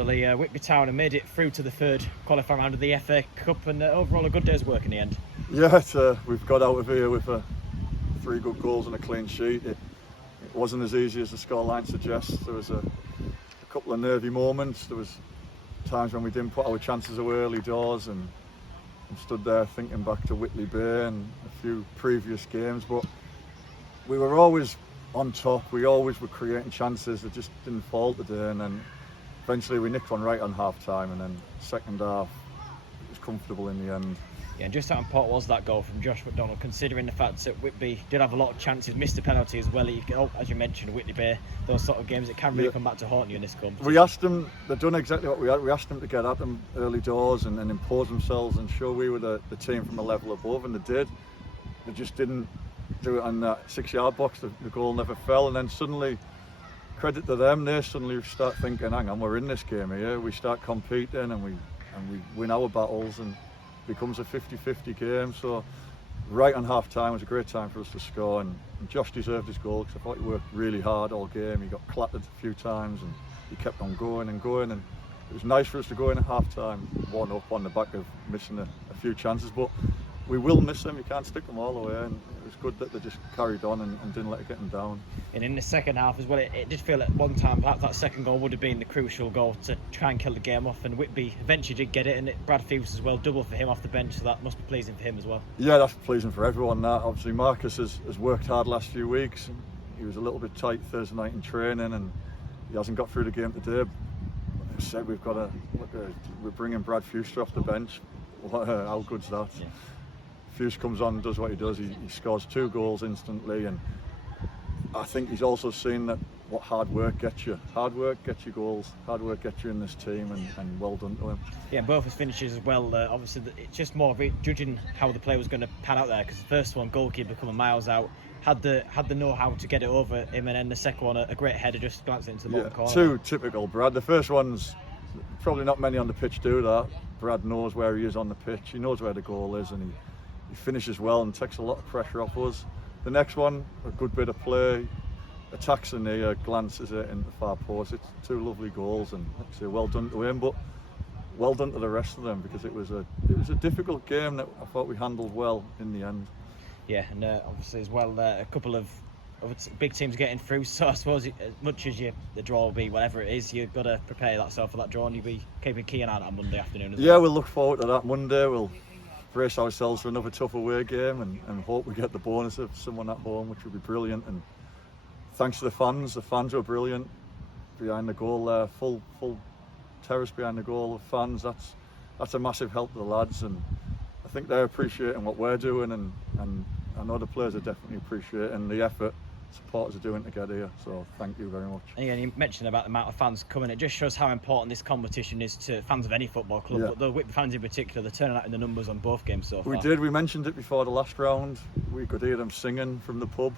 So the Whitby Town have made it through to the third qualifying round of the FA Cup, and overall a good day's work in the end. Yeah, we've got out of here with 3 good goals and a clean sheet. It wasn't as easy as the scoreline suggests. There was a couple of nervy moments. There was times when we didn't put our chances away early doors, and stood there thinking back to Whitley Bay and a few previous games. But we were always on top. We always were creating chances that just didn't fall today. And then eventually we nicked one right on half time, and then second half it was comfortable in the end. Yeah, and just how important was that goal from Josh McDonald, considering the fact that Whitby did have a lot of chances, missed a penalty as well. As you mentioned, Whitley Bay, those sort of games, it can really come back to haunt you in this competition. We asked them, they've done exactly what we had. We asked them to get at them early doors and impose themselves and show we were the team from a level above, and they did. They just didn't do it on that 6-yard box. The goal never fell, and then suddenly, credit to them, they suddenly start thinking, hang on, we're in this game here. We start competing and we win our battles, and becomes a 50-50 game. So right on half time was a great time for us to score, and Josh deserved his goal because I thought he worked really hard all game. He got clattered a few times and he kept on going, and it was nice for us to go in at half time 1-up on the back of missing a few chances, but we will miss them. You can't stick them all away, and it was good that they just carried on and didn't let it get them down. And in the second half as well, it did feel at one time perhaps that second goal would have been the crucial goal to try and kill the game off, and Whitby eventually did get it, and Brad Fewkes as well, double for him off the bench, so that must be pleasing for him as well. Yeah, that's pleasing for everyone. That obviously Marcus has worked hard last few weeks. He was a little bit tight Thursday night in training, and he hasn't got through the game today. As I said, we're bringing Brad Fewkes off the bench. How good's that? Yeah. Fewkes comes on and does what he does. He scores 2 goals instantly, and I think he's also seen that what hard work gets you. Hard work gets you goals. Hard work gets you in this team, and well done to him. Yeah, both his finishes as well. Obviously, it's just more judging how the play was going to pan out there, because the first one, goalkeeper coming miles out, had the know-how to get it over him, and then the second one, a great header, just glancing into the bottom corner. 2 typical Brad. The first one's probably not many on the pitch do that. Brad knows where he is on the pitch. He knows where the goal is, and he finishes well and takes a lot of pressure off us. The next one, a good bit of play, attacks the knee, glances it into the far post. It's 2 lovely goals, and like I say, well done to him, but well done to the rest of them, because it was a difficult game that I thought we handled well in the end. Yeah, and obviously as well, a couple of big teams getting through, so I suppose as much as the draw will be whatever it is, you've got to prepare yourself for that draw, and you'll be keeping key on that Monday afternoon as well. Yeah, we'll look forward to that Monday. We'll brace ourselves for another tough away game, and hope we get the bonus of someone at home, which would be brilliant. And thanks to the fans were brilliant behind the goal there, full terrace behind the goal of fans. That's a massive help to the lads, and I think they're appreciating what we're doing, and I know the players are definitely appreciating the effort supporters are doing to get here, so thank you very much. And you mentioned about the amount of fans coming. It just shows how important this competition is to fans of any football club, but the Whitby fans in particular, they're turning out in the numbers on both games so far. We mentioned it before the last round. We could hear them singing from the pub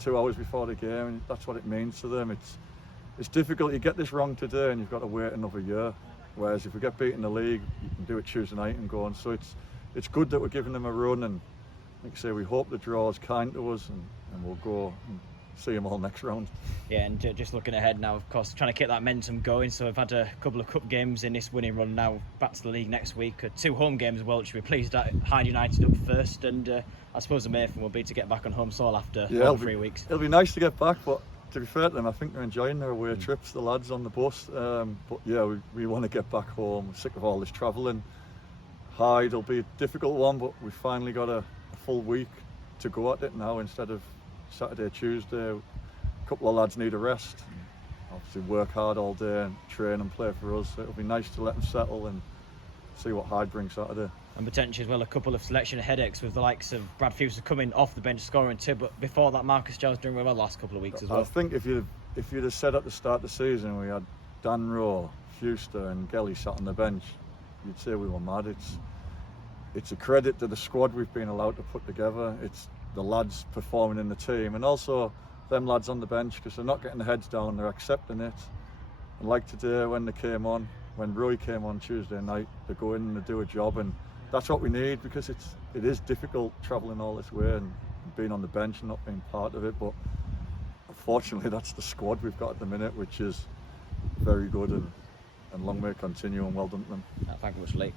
2 hours before the game, and that's what it means to them. It's difficult. You get this wrong today and you've got to wait another year, whereas if we get beat in the league, you can do it Tuesday night and go on. So it's good that we're giving them a run, and like I say, we hope the draw is kind to us, and we'll go and see them all next round. Yeah, and just looking ahead now, of course, trying to keep that momentum going. So we've had a couple of cup games in this winning run now, back to the league next week. 2 home games as well, which we're pleased at. Hyde United up first, and I suppose the main thing will be to get back on home soil after 3 weeks. It'll be nice to get back, but to be fair to them, I think they're enjoying their away trips, the lads on the bus. But yeah, we want to get back home. We're sick of all this travelling. Hyde will be a difficult one, but we finally got a full week to go at it now instead of Saturday, Tuesday. A couple of lads need a rest. Obviously work hard all day and train and play for us. So it'll be nice to let them settle and see what Hyde brings Saturday. And potentially as well a couple of selection headaches with the likes of Brad Fewkes coming off the bench scoring 2, but before that Marcus Giles doing well the last couple of weeks as well. I think if you'd have said at the start of the season we had Dan Rowe, Fewster and Gelly sat on the bench, you'd say we were mad. It's a credit to the squad we've been allowed to put together. It's the lads performing in the team, and also them lads on the bench, because they're not getting their heads down, they're accepting it. And like today when Roy came on Tuesday night, they go in and they do a job, and that's what we need, because it is difficult travelling all this way and being on the bench and not being part of it. But unfortunately that's the squad we've got at the minute, which is very good, and long may it continue, and well done to them. Thank you much, Lee.